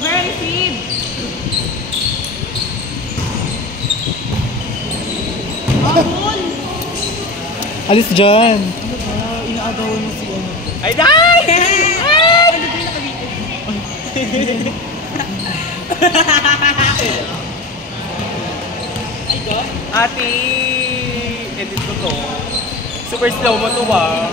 Very feed. Amon! Alis dyan. Inaagawan mo si ano. Ay, day! Ano ba yung nakabitin? Ate, edit ko to. Super slow mo to ah.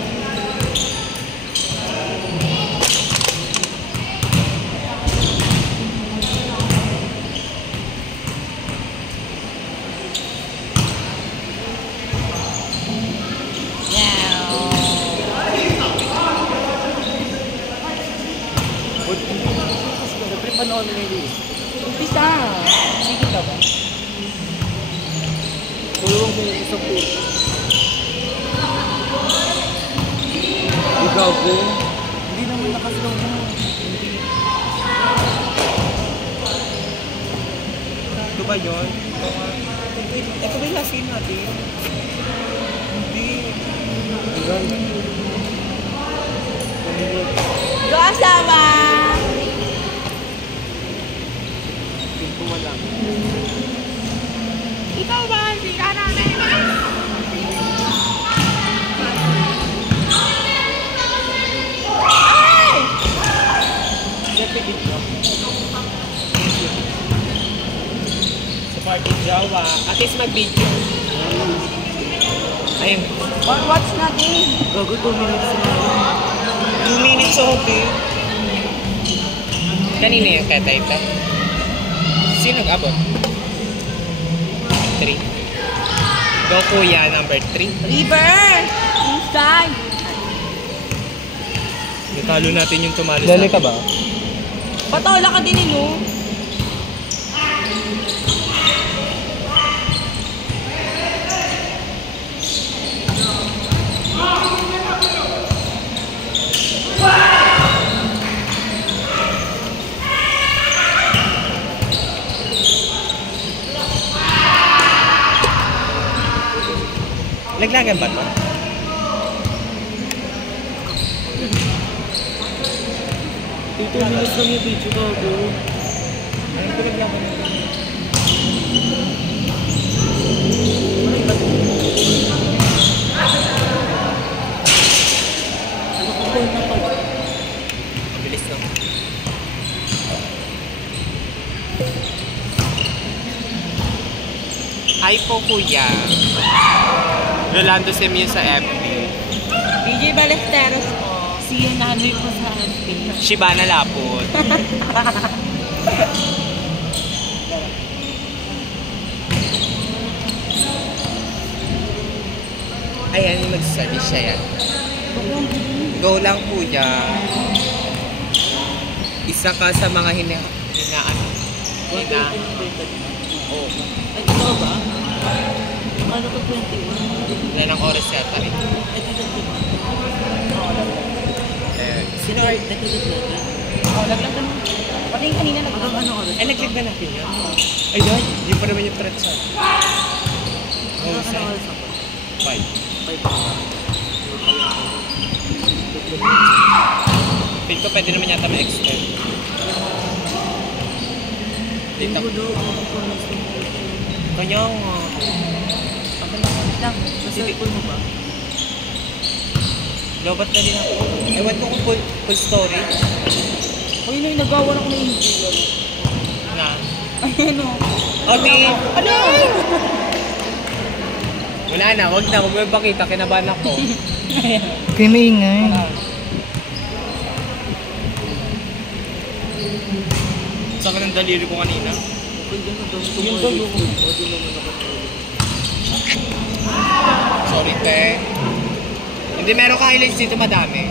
Siyempre panahon na nila. Umpisa. Sige ka ba? Tulong mo yung isang puro. Ikaw ko? Hindi naman nakaslow mo. Ito ba yun? Ito ba yung last game natin? Hindi. Go asawa! Ito wala. Ikaw ba? Hindi ka namin. Ay! Siyempre dito. Sa party Jawa. At least mag-video. Ayun. Watch natin. Gago 2 minutes na. 2 minutes okay. Kanina yung kaya ito? Sino nag-abot? 3. Go kuya, number 3. River! Inside! Natalo natin yung tumalo Dali ka ba? Patola ka din eh, no? Laglagan ba ito? Ito 2 minutes lang yung video gago. Ayun ko laglagan ito. Nakapon na pag. Bilis lang. Hi po kuya. Rolando Semyo sa FB. DJ Balesteros po. Siya nanoy ko sa FB. Shibana Lapot. Ayan yung magsasabi siya yan. Go lang kuya. Isa ka sa mga hina oh. Ay, ito ba? Ano ka 21? Ilan ang oras yata rin. Ito na diba? Sino Ito na diba? Oh, laglag mo. Pati yung kanina Hanggang ano oras? ay naglag na natin yun. Ay dahil, yun pa naman yung threat sa Hanggang ano oras ako? 5. 5. Feel ko pwede naman yata ma-extend. Dito. Kanya nga. lang. Sa cellphone mo ba? Lobat na din ako. Ewan ko kung full storage. Ay, na yung nagawa ako na hindi. Na. Ayan o. Okay. Ano? Wala na, wag na. Huwag mo ipakita. Kinabahan ako. Kaya maingay. Saka ng daliri ko kanina. Yung dalo ko. Hindi naman nakatulog. Sorry, te. Hindi, meron ka highlights dito madami.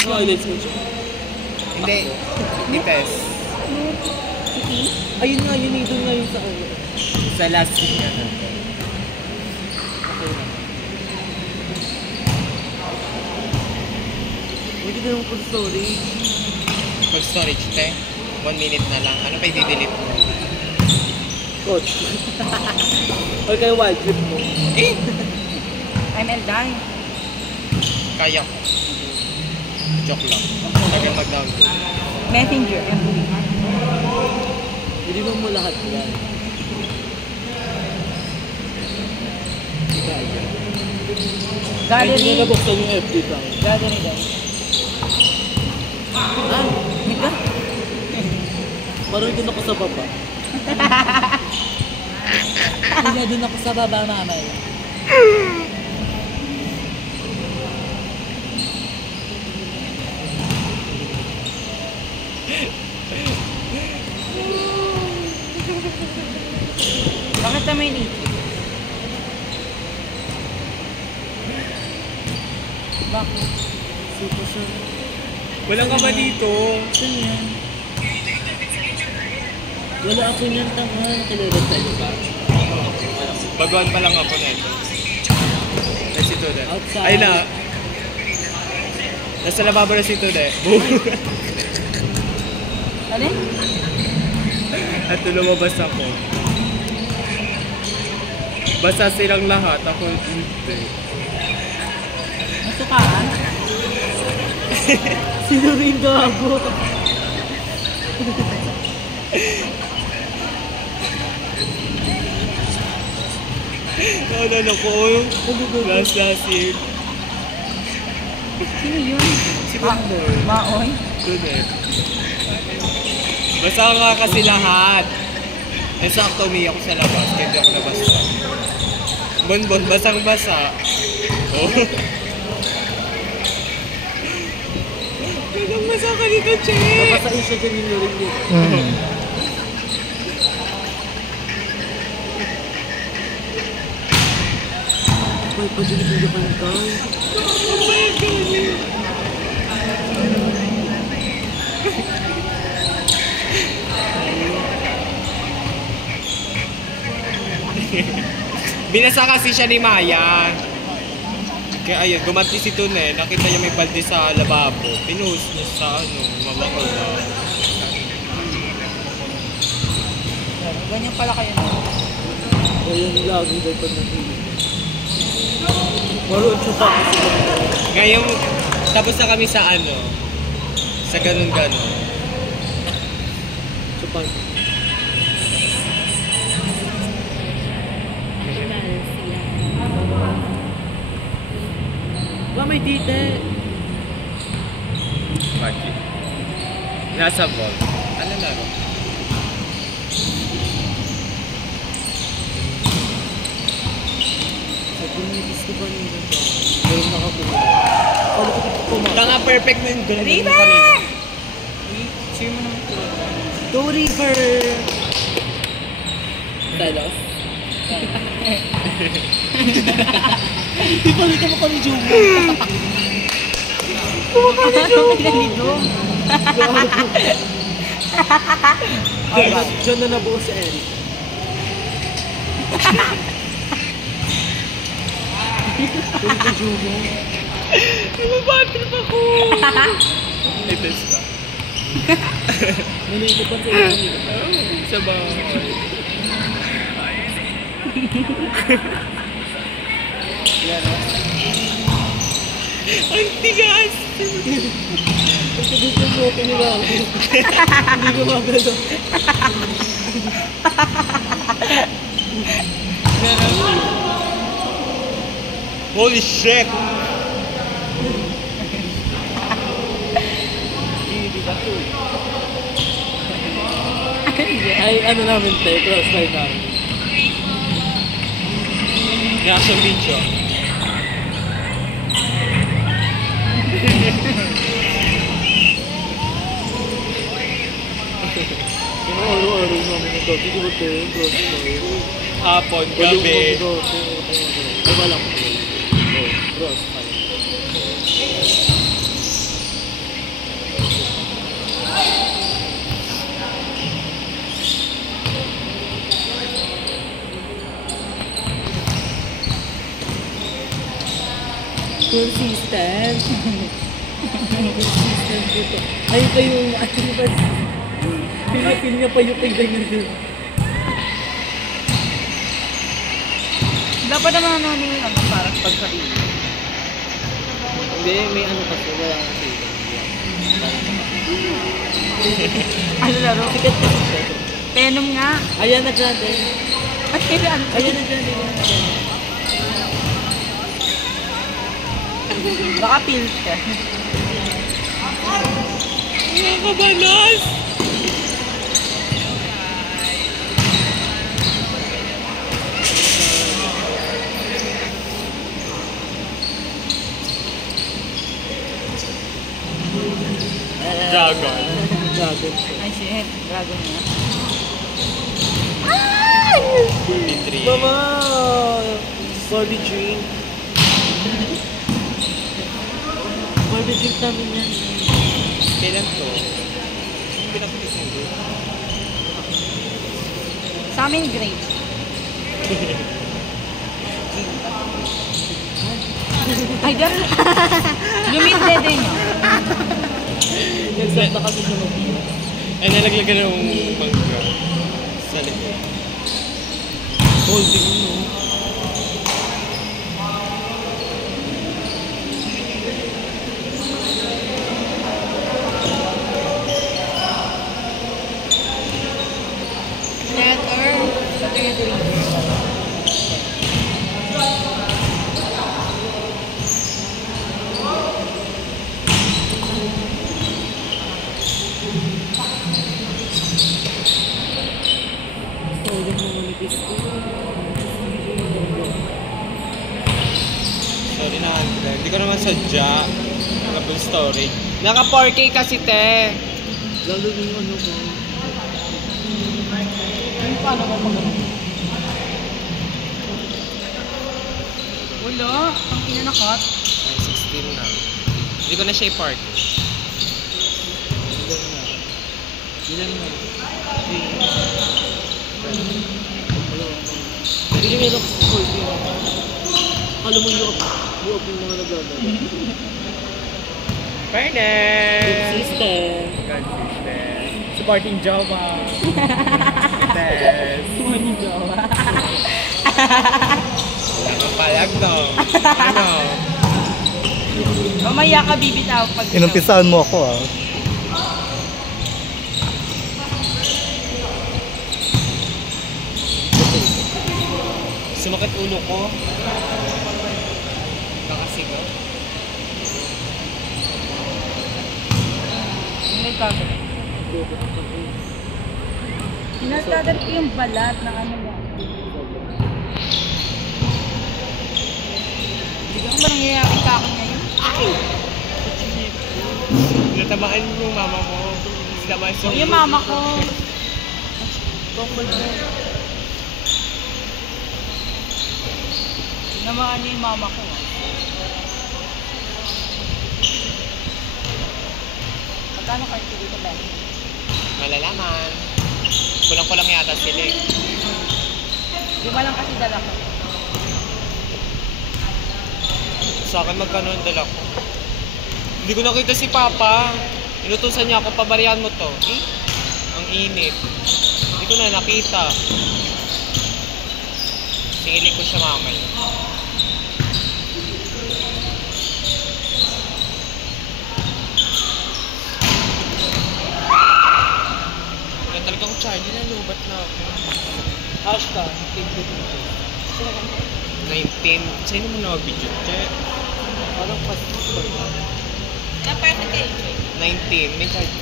Ano highlights mo siya? Hindi. I-test. Ayun nga, yun doon nga yung sa ano. Sa last week na. Okay na. Hindi na yung full storage. Full storage, te. 1 minute na lang. Ano pa i-delete mo? Coach. Or kaya wild trip mo. Eh! I'm Elday. Kaya ko. Joke lang. Tagal mag-download. Messenger. Hindi mo lahat yan. Ay, hindi Gallery. na nabuksan yung FB pa. Gallery guys. Ah, Nika? parang doon ako sa baba. Hindi doon ako sa baba, mamaya. Bakit naman yung issue? Bakit? Super siya. Wala ka ba dito? Saan yan? Wala ako niyan, tanga. Kilala tayo ba? Baguhan pa lang ako nito. Nasi Tude. Outside. Ay na. Nasa lababo na si Tude. Ano eh? At lumabas ako. Basta silang lahat, ako hindi. Masukaan? Sino rin gago? Ano ko? Last year. Sino yun? Si Bambor. Maoy? Tude. Basta nga kasi lahat. Eh, sakto umiyak ko sa labas, kaya hindi ako nabasa. Bonbon, basang-basa. Oh. Basang-basa ka dito, Che! Napasain siya dyan yung rin dito. Ay, pagdinig yung kantay. Binasa kasi siya ni Maya. Kaya ayun, gumanti si Tune, nakita niya may balde sa lababo. Pinuhos niya sa mabakal na. Ganyan pala kayo. Ayan, lagi daw pag nagiging. Maroon siya pa kasi. Ngayon, tapos na kami sa sa ganun-ganun. Chupag. Ba, may tite. Bakit? Nasa ball. Ano laro? Sa pinibis ko pa nila ba? Meron nakakuha. Kala ko dito pumasok. Tanga perfect na yung ganun River! kanina. Sino mo naman ito? Two River! Talos? Di pa rin mo kami Jumo. Diyan na nabuo si Eric. Kung ka Jumo. Bad trip ako! Itis ka. Naninig pa sa Eric. Sa bahay. Ang tigas! Kasi dito yung moto nila ako. Hindi ko magalaw. Holy shit! Ay, ano namin tayo, crossline namin. Reaction video. Yung araw-araw namin ito, hindi ko tayo yung crossline. Hapon, gabi. Ay, walang crossline. Consistent. Consistent dito. Ay, kayo, ano ba? Pinapil niya pa yung tignan niya dito. Dapat naman parang pagsabihin. Hindi, may ano kasi, wala kasi. Ano laro? Sikat na siya. Venom nga. Ayan na dyan din. At kailan? Ayan na dyan din. Baka pills ka. Nakakabalas! Dragon. Dragon siya. Ay, shit. Dragon nga. 53. Mama! Body drink. Body drink namin yan. Kailan to? Pinakulit mo doon. Sa amin, grapes. Ay, dami. Luminde din yun. Nagsap na kasi siya mag-iwas. Ay, nalaglagan ng mangga sa likod. Holding mo. Letter. Holding mo manipis ko. Sorry na, Andre. Hindi ko naman sadya. Double story. Naka 4K kasi, te. Lalo na yung ano ko. Ano paano mo mag-ano? Wala. Ang kinanakat. Ay, 16 na. Hindi ko na siya i-park. Ilan na? Ilan na? Hindi nyo meron ko holding. Alam mo yung mga naglalaro. Fairness! Consistent. Consistent. Supporting Java. Yes. Money jowa. Nakapalag no. Ano? Mamaya ka bibitaw pag... Inumpisahan mo ako ah. Sumakit ulo ko. Kakasigaw. Yung nagkakaroon. Pinagdadal ko yung balat ng ano mo. Bigyan ko ba nangyayari ka ako ngayon? Ay! Natamaan yung mama mo. Natamaan sa Yung mama ko. Tungkol mo. Tinamaan niya yung mama ko. Magkano kayo dito ba? Malalaman. Kulang-kulang yata sila eh. Lima lang kasi dala ko. Sa akin magkano ang dala ko? Hindi ko nakita si Papa. Inutusan niya ako, pabarihan mo to. Eh? Ang init. Hindi ko na nakita. Singilin ko siya mamaya. Wala talagang charge na lubat na ako. Hashtag. 19. Sa'yo naman na video, che? Parang passport. Kaparte kayo. 19. May charge.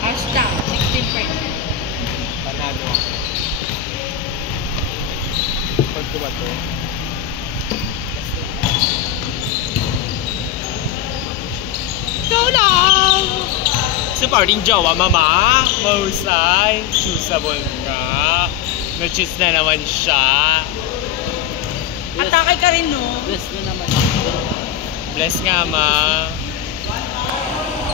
Hashtag 16%. Panalo ako. Pag ko ba to? Go lang! Supporting jowa, mama! Mahusay! Susabon ka! Na-choose na naman siya! Atake ka rin, no? Bless na naman. Bless nga, ma!